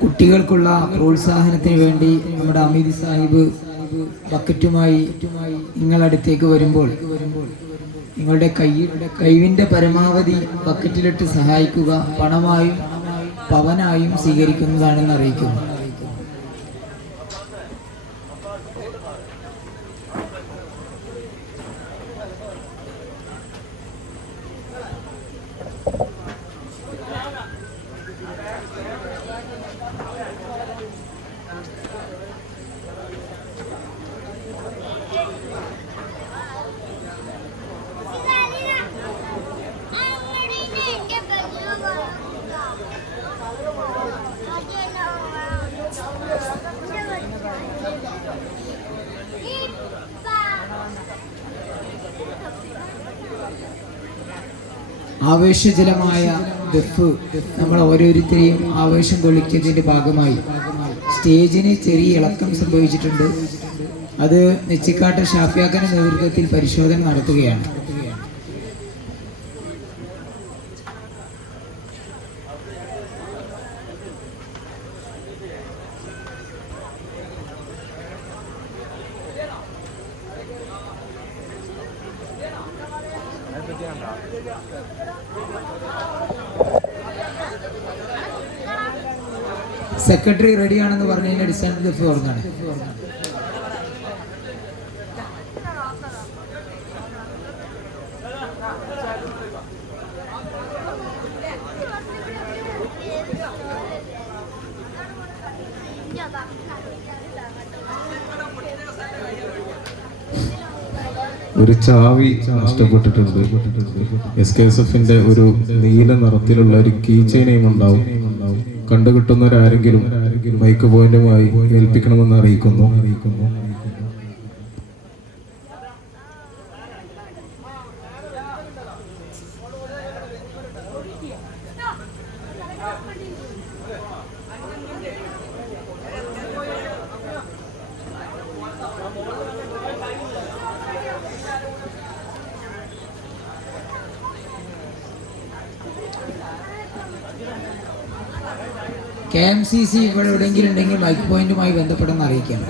കുട്ടികൾക്കുള്ള പ്രോത്സാഹനത്തിന് വേണ്ടി നമ്മുടെ അമീദ് സാഹിബ് ബക്കറ്റുമായി നിങ്ങളടുത്തേക്ക് വരുമ്പോൾ നിങ്ങളുടെ കഴിവിൻ്റെ പരമാവധി ബക്കറ്റിലിട്ട് സഹായിക്കുക. പണമായും പവനായും സ്വീകരിക്കുന്നതാണെന്ന് അറിയിക്കുന്നു. ആവേശജലമായ ദഫ് നമ്മൾ ഓരോരുത്തരെയും ആവേശം കൊള്ളിക്കുന്നതിൻ്റെ ഭാഗമായി സ്റ്റേജിന് ചെറിയ ഇളക്കം സംഭവിച്ചിട്ടുണ്ട്. അത് നെച്ചിക്കാട്ട് ഷാഫിയാക്കന്റെ നേതൃത്വത്തിൽ പരിശോധന നടത്തുകയാണ്. സെക്രട്ടറി റെഡിയാണെന്ന് പറഞ്ഞതിന്റെ അടിസ്ഥാനത്തിൽ തുറന്നാണ്. ഒരു ചാവി നഷ്ടപ്പെട്ടിട്ടുണ്ട്. SKSFന്റെ ഒരു നീല നിറത്തിലുള്ള ഒരു കീ ചെയിനും ഉണ്ടാവും. കണ്ടുകിട്ടുന്നവരാരെങ്കിലും മൈക്ക് പോയിന്റുമായി ഏൽപ്പിക്കണമെന്ന് അറിയിക്കുന്നു. KMCC ഇവിടെ എവിടെയെങ്കിലും ഉണ്ടെങ്കിൽ മൈക്ക് പോയിന്റുമായി ബന്ധപ്പെടുന്ന അറിയിക്കണം.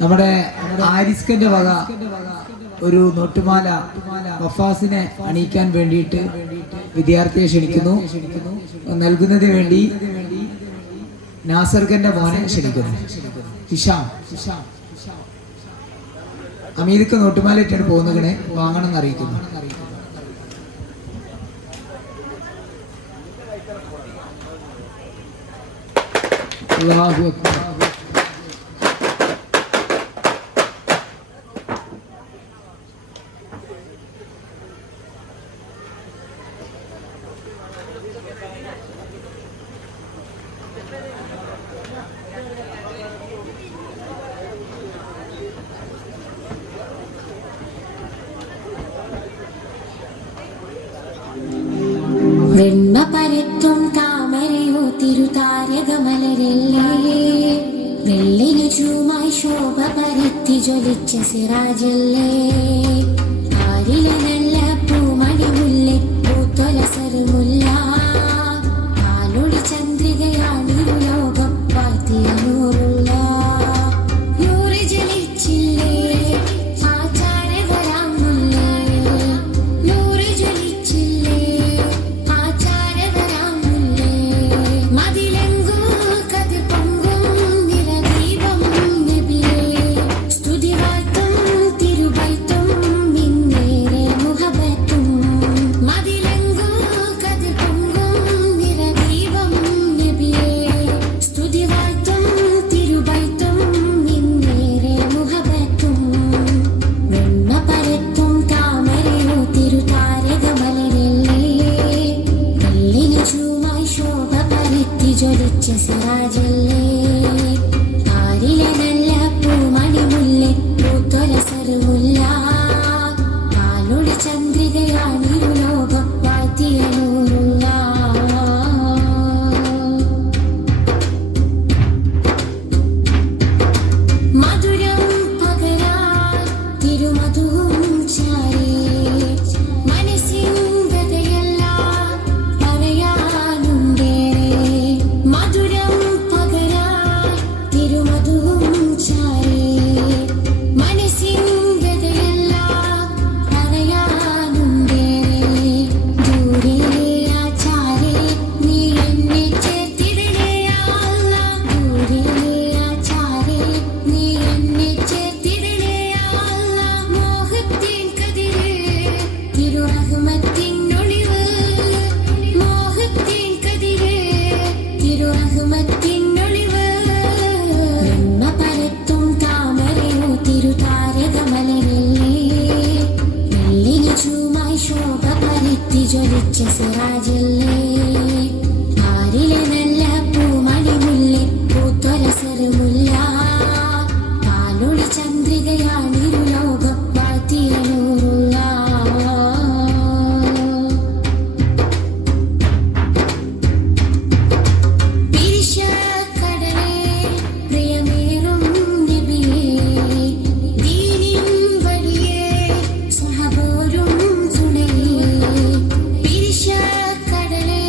നമ്മുടെ ആരിസ്കന്റെ വക ഒരു നോട്ടുമാല വഫാസിനെ അണിയിക്കാൻ വേണ്ടിയിട്ട് വിദ്യാർത്ഥിയെ ക്ഷണിക്കുന്നു. നൽകുന്നതിന് വേണ്ടി നാസർഖന്റെ മോനെ ക്ഷണിക്കുന്നു. ഹിഷാം അമീർക്ക് നോട്ടുമാല ഇട്ടാണ് പോകുന്നതിനെ വാങ്ങണം എന്ന് അറിയിക്കുന്നു. അല്ലാഹു അക്ബർ. വെണ്മ പരത്തും താമരയോ തിരുതാരകമലരല്ലേ, വെള്ളിനു ചൂമായി ശോഭ പരത്തി ജ്വലിച്ച സിറാജല്ലേ, ആരില നല്ല പൂമണി മുല്ലേ പൂത്തൊല സരുമുല്ല, ആലൊളി ചന്ദ്രികയാണിരു ലോകം വാഴ്ത്തിയ നൂറുള്ള, നൂറ് ജലിച്ചില്ലേ ആചാരകരാം മുല്ലേ, നൂറ് ജലിച്ചില്ലേ ആചാരകരാം മുല്ലേ, മതിലെങ്കും കത് പൊങ്കും നിലദീപം നബിയേ, സ്തുതി വാഴ്ത്തും തിരുബൈത്തും മിന്നേറെ റഹ്മത്തിനൊളിവ് മോഹത്തിൻ കതിര് തിരു റഹ്മത്തിനൊളിവ് ബ്രഹ്മ പരത്തും താമരയോ തിരുതാരകമലരല്ലേ വെള്ളിനു ചൂമായി ശോഭ പരത്തി ജ്വലിച്ച സിറാജല്ലേ ആരിലെ നല്ല പൂമണി മുല്ലേ പൂത്തൊരസറുമുല്ല പാലൊളി ചന്ദ്രികയാണിരു ലോകം വാഴ്ത്തിയ നൂറുള്ള പിരിശക്കടലേ പ്രിയമേറും നബിയേ ദീനിൻ വഴിയേ സഹബോരും തുണയേ പിരിശക്കടലേ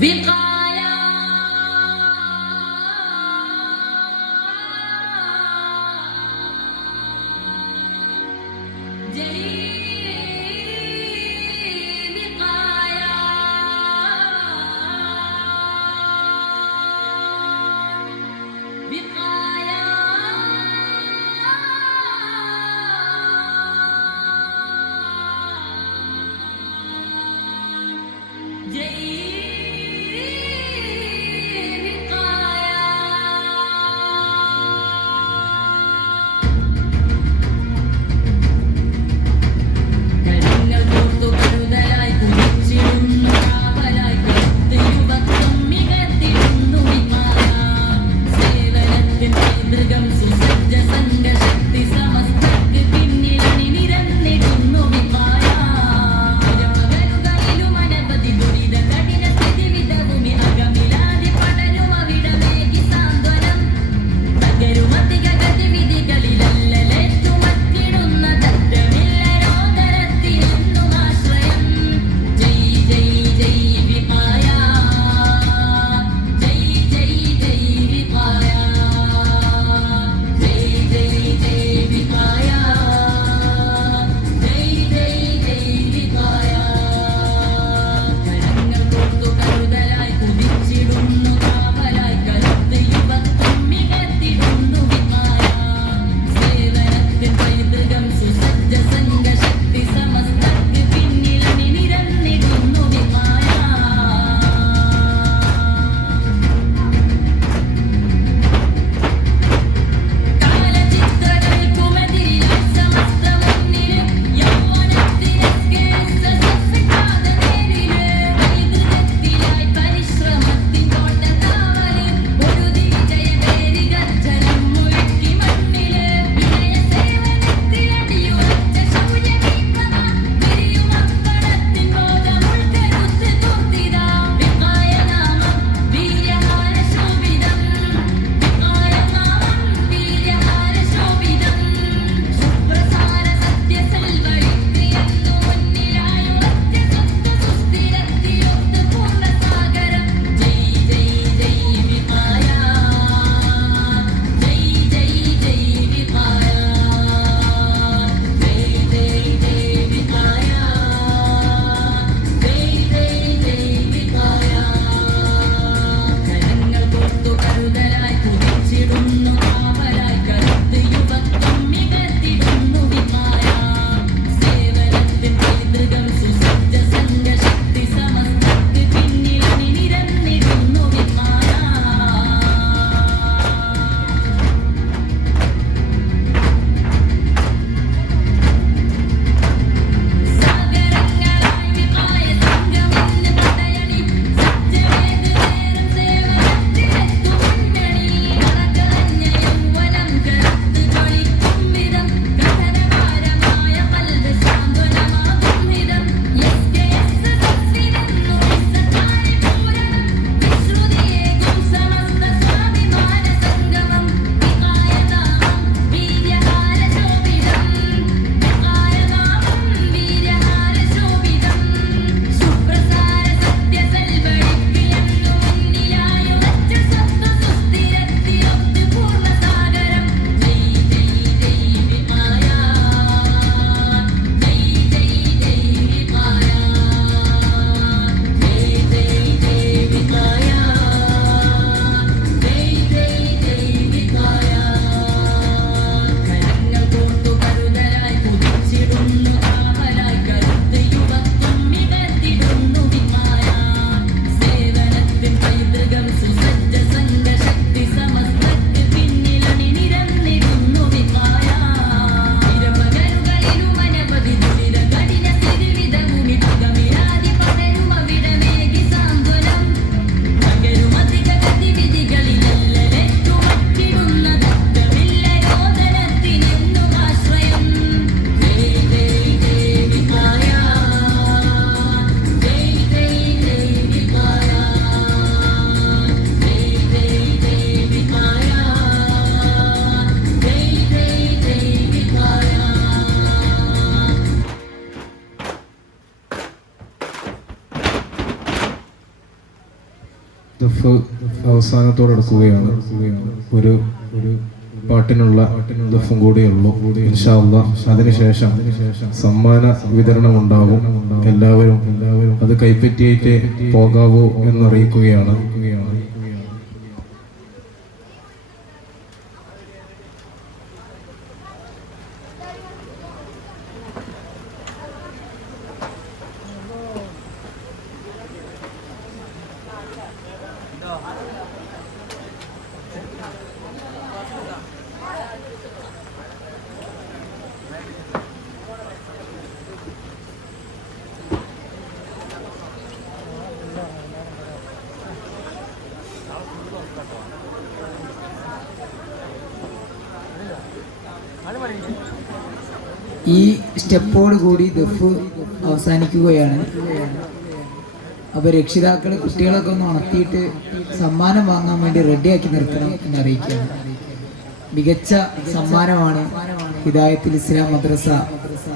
വിഖായ വിഖായ വിഖായ ും ദഫ് അവസാനത്തോടടുക്കുകയാണ്. ഒരു പാട്ടിനുള്ള ദഫും കൂടിയുള്ളൂ. ഇൻഷാ അല്ലാഹ് അതിനുശേഷം സമ്മാന വിതരണം ഉണ്ടാവും. എല്ലാവരും അത് കൈപ്പറ്റിയിട്ട് പോകാവൂ എന്നറിയിക്കുകയാണ്. ഈ സ്റ്റെപ്പോട് കൂടി ദഫ് അവസാനിക്കുകയാണ്. അപ്പോൾ രക്ഷിതാക്കൾ കുട്ടികളൊക്കെ ഒന്ന് ഉണർത്തിയിട്ട് സമ്മാനം വാങ്ങാൻ വേണ്ടി റെഡിയാക്കി നിർത്തണം എന്നറിയിക്കുകയാണ്. മികച്ച സമ്മാനമാണ് ഹിദായത്തുൽ ഇസ്ലാം മദ്രസ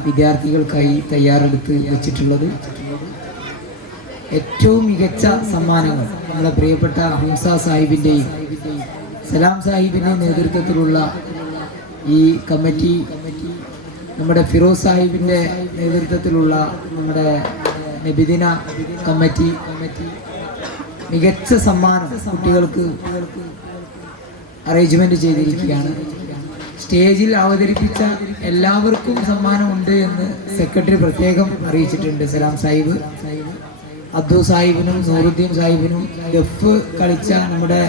വിദ്യാർത്ഥികൾക്കായി തയ്യാറെടുത്ത് വെച്ചിട്ടുള്ളത്. ഏറ്റവും മികച്ച സമ്മാനങ്ങൾ നമ്മുടെ പ്രിയപ്പെട്ട ഹംസ സാഹിബിൻ്റെയും സലാം സാഹിബിൻ്റെയും നേതൃത്വത്തിലുള്ള ഈ കമ്മിറ്റി, നമ്മുടെ ഫിറോസ് സാഹിബിൻ്റെ നേതൃത്വത്തിലുള്ള നമ്മുടെ നബിദിന കമ്മിറ്റി മികച്ച സമ്മാനം കുട്ടികൾക്ക് അറേഞ്ച്മെന്റ് ചെയ്തിരിക്കുകയാണ്. സ്റ്റേജിൽ അവതരിപ്പിച്ച എല്ലാവർക്കും സമ്മാനമുണ്ട് എന്ന് സെക്രട്ടറി പ്രത്യേകം അറിയിച്ചിട്ടുണ്ട്. സലാം സാഹിബ്, അബ്ദു സാഹിബിനും നൂറുദ്ദീൻ സാഹിബിനും ദഫ് കളിച്ച നമ്മുടെ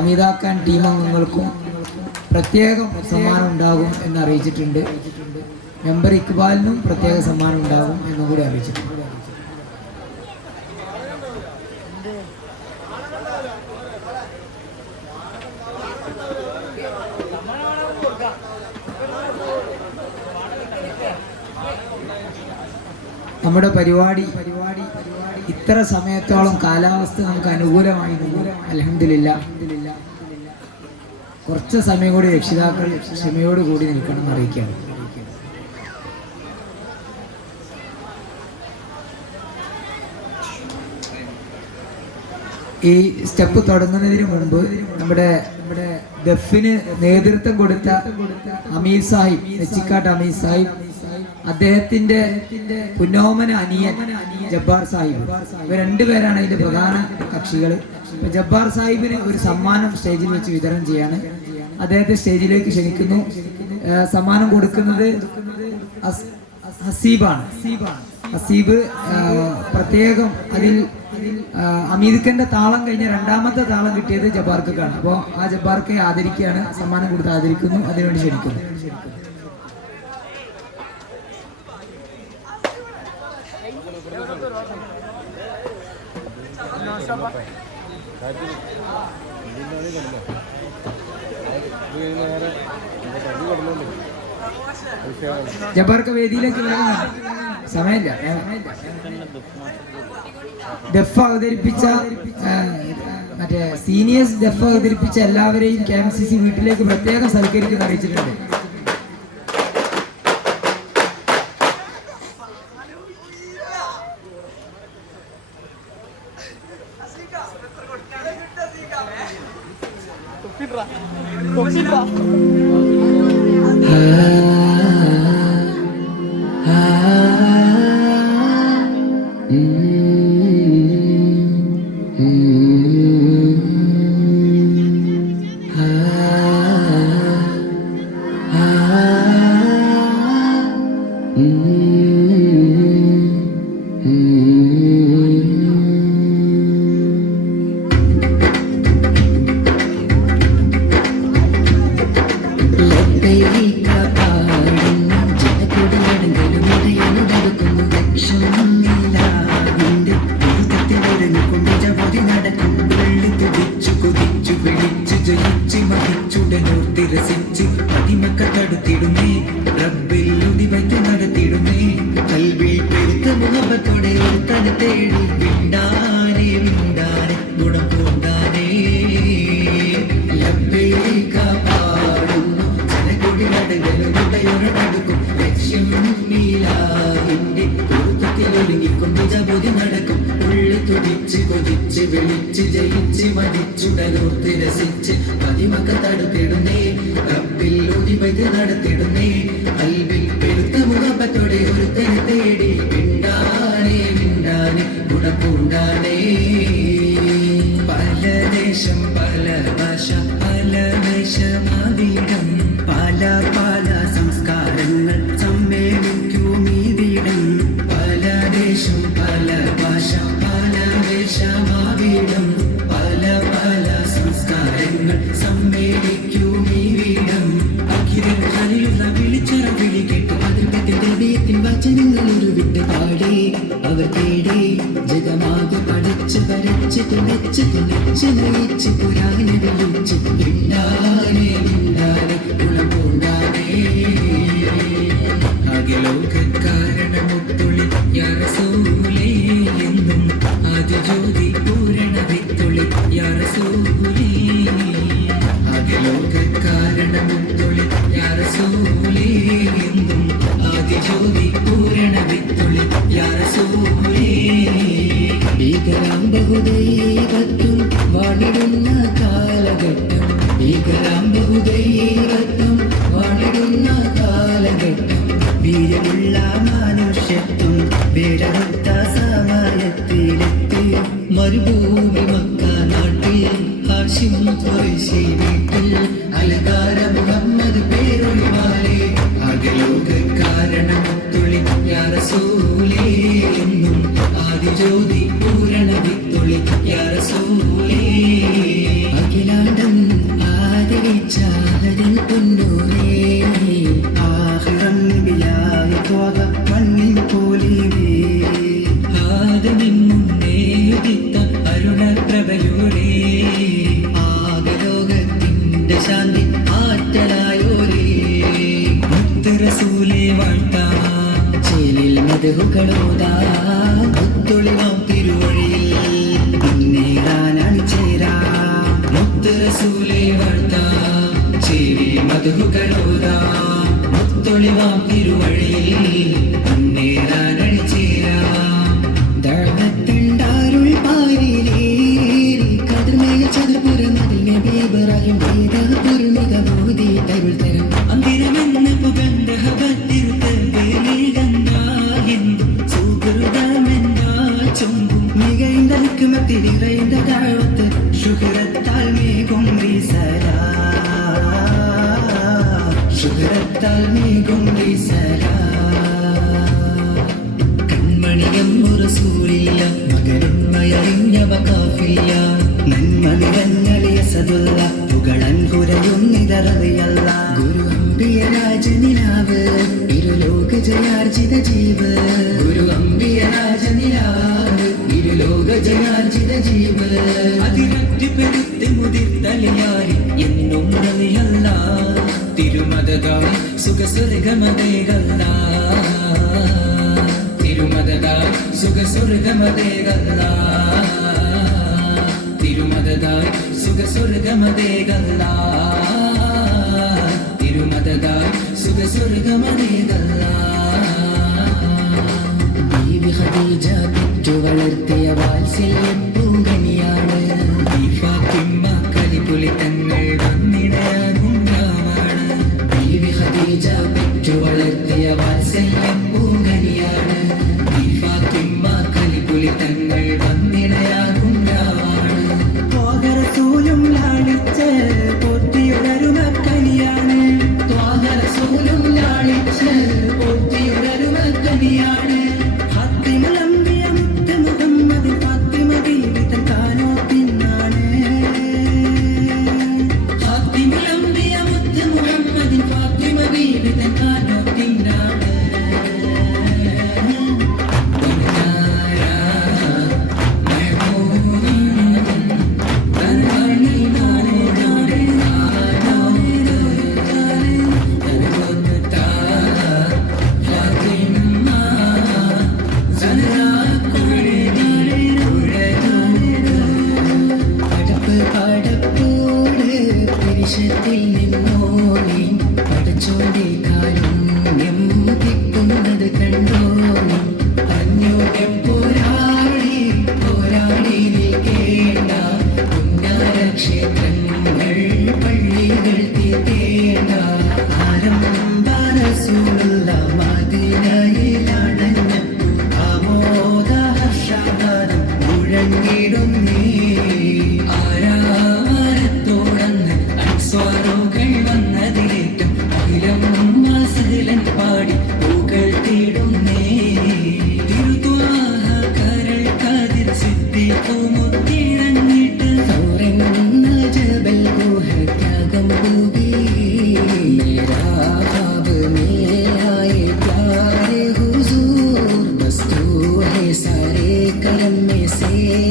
അമിത ഖാൻ ടീം അംഗങ്ങൾക്കും പ്രത്യേകം സമ്മാനം ഉണ്ടാകും എന്ന് അറിയിച്ചിട്ടുണ്ട്. മെമ്പർ ഇക്ബാലിനും പ്രത്യേക സമ്മാനം ഉണ്ടാകും എന്നും കൂടി അറിയിച്ചിട്ടുണ്ട്. നമ്മുടെ പരിപാടി ഇത്ര സമയത്തോളം കാലാവസ്ഥ നമുക്ക് അനുകൂലമായിരുന്നു. അൽഹംദുലില്ലാഹ്. കുറച്ച് സമയം കൂടി രക്ഷിതാക്കൾ ക്ഷമയോട് കൂടി നിൽക്കണം എന്ന് അറിയിക്കുകയാണ്. ഈ സ്റ്റെപ്പ് തുടങ്ങുന്നതിന് മുമ്പ് നമ്മുടെ ദഫിന് നേതൃത്വം കൊടുത്ത അമീർ സാഹിബ്, നെച്ചിക്കാട്ട് അമീർ സാഹിബ്, അദ്ദേഹത്തിന്റെ പുന്നോമന അനിയൻ ജബ്ബാർ സാഹിബ്, ഇവർ രണ്ടുപേരാണ് അതിന്റെ പ്രധാന കക്ഷികൾ. ജബ്ബാർ സാഹിബിന് ഒരു സമ്മാനം സ്റ്റേജിൽ വെച്ച് വിതരണം ചെയ്യാണ്. അദ്ദേഹത്തെ സ്റ്റേജിലേക്ക് ക്ഷണിക്കുന്നു. സമ്മാനം കൊടുക്കുന്നത് ഹസീബാണ്. ഹസീബ് പ്രത്യേകം അതിൽ അമീദ്ഖാന്റെ താളം കഴിഞ്ഞ രണ്ടാമത്തെ താളം കിട്ടിയത് ജബ്ബാർക്കാണ്. അപ്പോൾ ആ ജബ്ബാർക്കെ ആദരിക്കുകയാണ്, സമ്മാനം കൊടുത്ത് ആദരിക്കുന്നു, അതിനുവേണ്ടി ക്ഷണിക്കുന്നു. ജബ്ബാർക്ക വേദിയിലേക്ക് സമയമില്ല. ദഫ് അവതരിപ്പിച്ച മറ്റേ സീനിയേഴ്സ് ദഫ് അവതരിപ്പിച്ച എല്ലാവരെയും KMCC വീട്ടിലേക്ക് പ്രത്യേകം സൽക്കരിക്കുന്ന അറിയിച്ചിട്ടുണ്ട്. ലക്ഷ്യം നീലാവിന്റെ അമ്പുജപുതി നടക്കും ഉള്ളി തുടിച്ച് കൊതിച്ച് വിളിച്ച് ജയിച്ച് മതിച്ചുടലോർത്ത് രസിച്ച് പതിമക്ക തടുത്തിടുന്നേ റബ്ബിൽ ഉദിപത് നടത്തിടുന്നേ അൽവിൽ പെരുത്ത മുഖപ്പത്തോടെ ഒരുത്തനെ തേടി മിണ്ടാനേ മിണ്ടാനേ ഗുണപൂണ്ടാനേ പല ദേശം പല ഭാഷ പല വേഷമാവിടം പല പല സംസ്കാരങ്ങൾ സമ്മേളിക്കും ഈ വീടം പല ദേശം പല ഭാഷ പല വേഷമാവിടം പല പല സംസ്കാരങ്ങൾ സമ്മേളിക്കും ഈ വീടം അഖിലുള്ള വിളിച്ചറ വിളി കേട്ടു അതിർപ്പത്തിൽ ദൈവത്തിൻ വചനങ്ങൾ ഉരുവിട്ട് പാടി അവർ തേടി ജഗമാകെ പഠിച്ച് വരച്ച് തുണച്ച് തുണച്ച് നയിച്ച് പുരാനെ വിളിച്ച് മിണ്ടാനേ മിണ്ടാനേ ഗുണപൂണ്ടാനേ ആകെ ലോകകാരണമൊത്തുള്ളി യാ റസൂലേ എന്നും ആദ്യ ജ്യോതി പൂരണ വിത്തുള്ളി യാ റസൂലേ ആകെ ലോകകാരണമൊത്തുള്ളി യാ റസൂലേ എന്നും ആദ്യ ജ്യോതി പൂരണ വിത്തുള്ളി യാ റസൂലേ ഭീകരാം ബഹുദൈവത്വം വാണിടുന്ന കാലഘട്ടം ഭീകരാം ബഹുദൈവത്വം വാണിടുന്ന കാലഘട്ടം വീര്യമുള്ള മനുഷ്യത്വം വേടറുത്ത സമയത്തിലെത്തി മരുഭൂമി മക്ക നാട്ടിൽ ഹാഷിം ഖുറൈശി വീട്ടിൽ അലങ്കാര മുഹമ്മദ് പേരൊളിമാലേ അകലോകകാരണമൊത്തുള്ളി യാ റസൂലേ എന്നും ആദിജ്യോതി പൂരണ വിത്തുള്ളി യാ റസൂലേ അഖിലാണ്ടം ആദരിച്ച ഹരിൽ പൊന്നൂരേ ആഖിറം നബിയായി പോക മണ്ണിൻ പോലിവേ ആദമിൻ മുന്നേ ഉദിത്ത അരുണപ്രഭയോരേ ആകലോകത്തിന്റെ ശാന്തി ആറ്റലായോരേ മുത്ത് റസൂലേ വാഴ്ത്താ ചേലിൽ മധുകളോതാ മുത്തൊളിവാം തിരുവഴിയിൽ മുന്നേറാനാണ് ചേരാ മുത്ത് റസൂലേ വാഴ്ത്താ ചേലിൽ മധുകളോതാ മുത്തൊളിവാം തിരുവഴിയിൽ മുന്നേറാനാണ് ചേരാ ദഴവത്തുണ്ടാരുൾ പാരിലേറി കതിർമേൽ ചതുർപുരം അതിൽ നബി ഇബ്രാഹിം വേദപുരം മികവൂതി തരുൾ തരം അന്തിരമെന്ന പുകണ്ട ഹബത്തിരുത്തൽ വേലികന്തായെന്തും സുഹൃതമെന്താ ചൊമ്പും മികൈந்த ഹിക്മത്തിൽ ഇറൈந்த താഴ്വത്ത് ശുഹ്രത്താൽ മേഘും വീസലാ ശുഹ്രത്താൽ മേഘും വീസലാ കൺമണിയം റസൂലില്ല മകരന്മയറിഞ്ഞവ കാഫില്ല നന്മ നിറഞ്ഞളിയ സദുല്ല പുകളൻ കുരയും നിതറിയല്ല ഗുരു അമ്പിയ രാജനിലാവ് ഇരുലോക ജയാർജിത ജീവ് ഗുരു അമ്പിയ രാജനിലാവ് ഇരുലോക ജയാർജിത ജീവ് അതിരറ്റി പെരുത്തി മുതിർത്തലിയാരി എന്നും നലിയല്ല തിരുമതകായി സുഖസ്വർഗമതേകല്ല തിരുമതകായി സുഖസ്വർഗമതേകല്ല തിരുമതകായി സുഖസ്വർഗമതേകല്ല തിരുമതകായി സുഖസ്വർഗമതേകല്ല ബീവി ഖദീജ പെറ്റു വളർത്തിയ വാത്സല്യം പൂങ്കനിയാണ് ഫാത്തിമ കലിപുലി തങ്ങൾ വന്നിടയാകും രാമാണ് ബീവി ഖദീജ പെറ്റു വളർത്തിയ വാത്സല്യം പൂങ്കനിയാണ് ഫാത്തിമ കലിപുലി തങ്ങൾ വന്നിടയാകും രാമാണ് ത്വാഗറസൂലും ലാളിച്ച് പോറ്റിയുടരുമക്കനിയാണ് ത്വാഗറസൂലും ലാളിച്ച് പോറ്റിയുടരുമക്കനിയാണ് ഫാത്തിമ അംബിയ മുത്ത് മുഹമ്മദ് ഫാത്തിമ ബീവി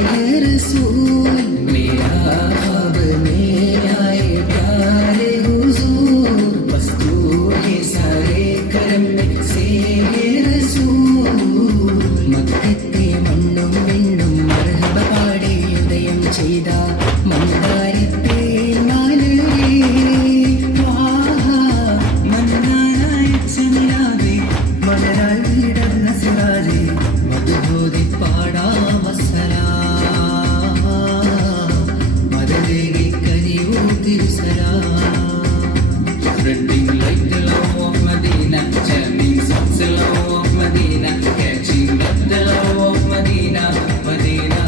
है रसूल मेरा ख्वाब में आए प्यारे हुजूर वस्तु है सारे करम से है रसूल മക്കത്തെ മണ്ണും വിണ്ണും മർഹബ പാടി ഉദയം ചെയ്ത മന്ദാരത്തെ നാലരേ ത്വാഹ മന്നാനായ ചമിലാതെ മലരാൽ വിടർന്ന സിറാജേ മധുബോധി പാടാമസലാം മദദേവി കനിവൂ തിരുസലാം Spreading light the love of Medina, jamming songs the love of Medina, catching up the love of Medina, Medina.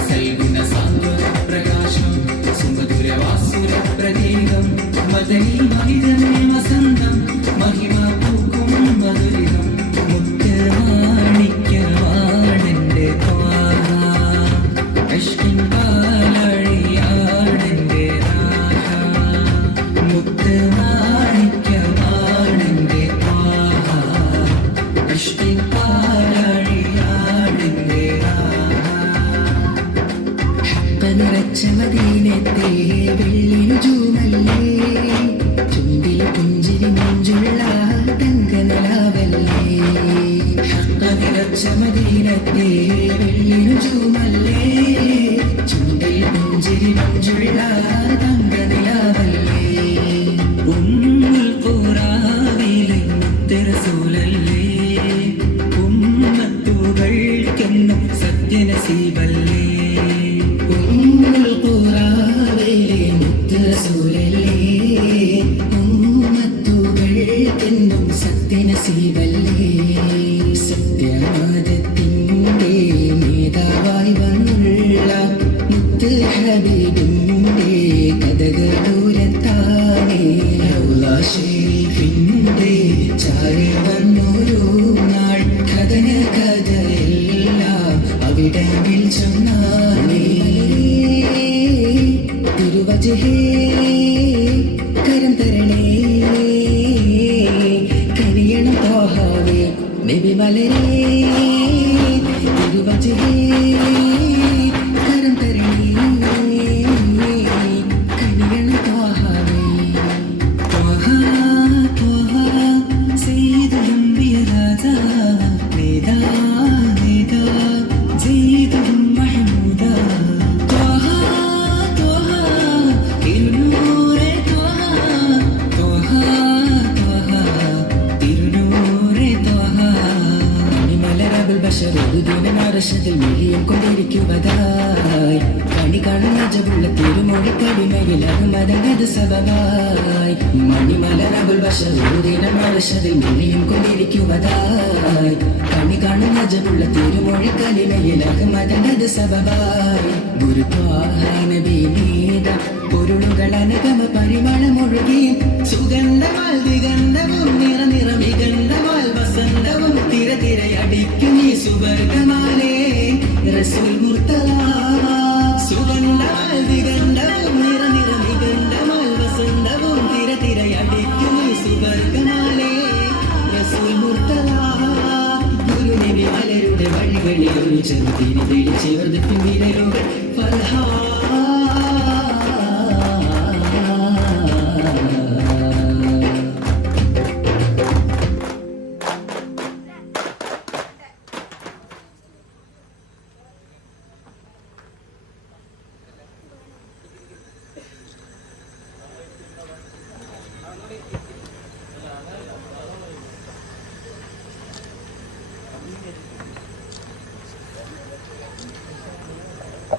Salguna Sandura Prakasham, Sumadura Vasura Pradeegam, Madani Mahidame Masandam, Mahima Pukum Maduridam, Muttamanikyavanende Twaha, Ashkin Palariyadende Raha. മുത്തമാണിക്യമാണെന്റെ Thwaha ഇഷ്കിൻ പാലഴിയാണെന്റെ ഹബ്ബ നിറച്ച മദീനത്തെ വെള്ളിനുജൂമല്ലേ ചുണ്ടിൽ പുഞ്ചിരി നെഞ്ചുള്ള തങ്കനിലാവല്ലേ ഹബ്ബ നിറച്ച മദീനത്തെ വെള്ളിനുജൂമല്ലേ ചുണ്ടിൽ പുഞ്ചിരി നെഞ്ചുള്ള തങ്കനിലാവല്ലേ ഉമ്മുൽ ഖുറാവിലെ മുത്തറസൂലല്ലേ ഉമ്മത്തുകൾക്കെന്നും സത്യനസീബല്ലേ ഉമ്മുൽ ഖുറാവിലെ മുത്തറസൂലല്ലേ ഉമ്മത്തുകൾക്കെന്നും സത്യനസീബല്ലേ സത്യവാദത്തിൻ്റെ നേതാവായി വന്നുള്ള മുത്ത് ഹബീബിൻ്റെ കഥകളൂരത്താനേ ഷെരീഫിന്റെ ചാരി വന്നൊരു നാൾ കഥന കഥയെല്ലാം അവിടെ വിളിച്ചൊന്നാണേ തിരുവജഹേ കരം തരണേ കനിയണം തോഹാവേ നബി മലരേ തിരുവജഹേ കരം തരണേ കനിയണം തോഹാവേ മിഴിയും കൊണ്ടിരിക്കുവതായി കണി കാണുന്ന ജബുള്ള തിരുമൊഴി കടിമയിൽ അഹമ്മദത് സബബായി മണിമലരബുൽ ബഷറൂദിനം അർഷദിൽ മിഴിയും കൊണ്ടിരിക്കുവതായി കണി കാണുന്ന ജബുള്ള തിരുമൊഴി കലിമയിൽ അഹമ്മദത് സബബായി ഗുരുത്വാഹ നബി നീത പൊരുളുകൾ അനഗമ പരിമളമൊഴുകി സുഗന്ധമാൽ ദിഗന്ധവും നിറമികന്ധമാൽ വസന്തവും തിരതിരയടിക്കും ഈ സുവർഗമാലേ റസൂൽ മുർത്തല സുഗന്ധമാൽ ദിഗന്ധവും നിറമികന്ധമാൽ വസന്തവും തിരതിരയടിക്കും ഈ സുവർഗമാലേ റസൂൽ മുർത്തല ഗുരുനബി മലരുടെ വഴികളിൽ ഒരു ചെറുതിരി വിളിച്ചേർന്നിട്ടും വിരലുകൾ ഫർഹാ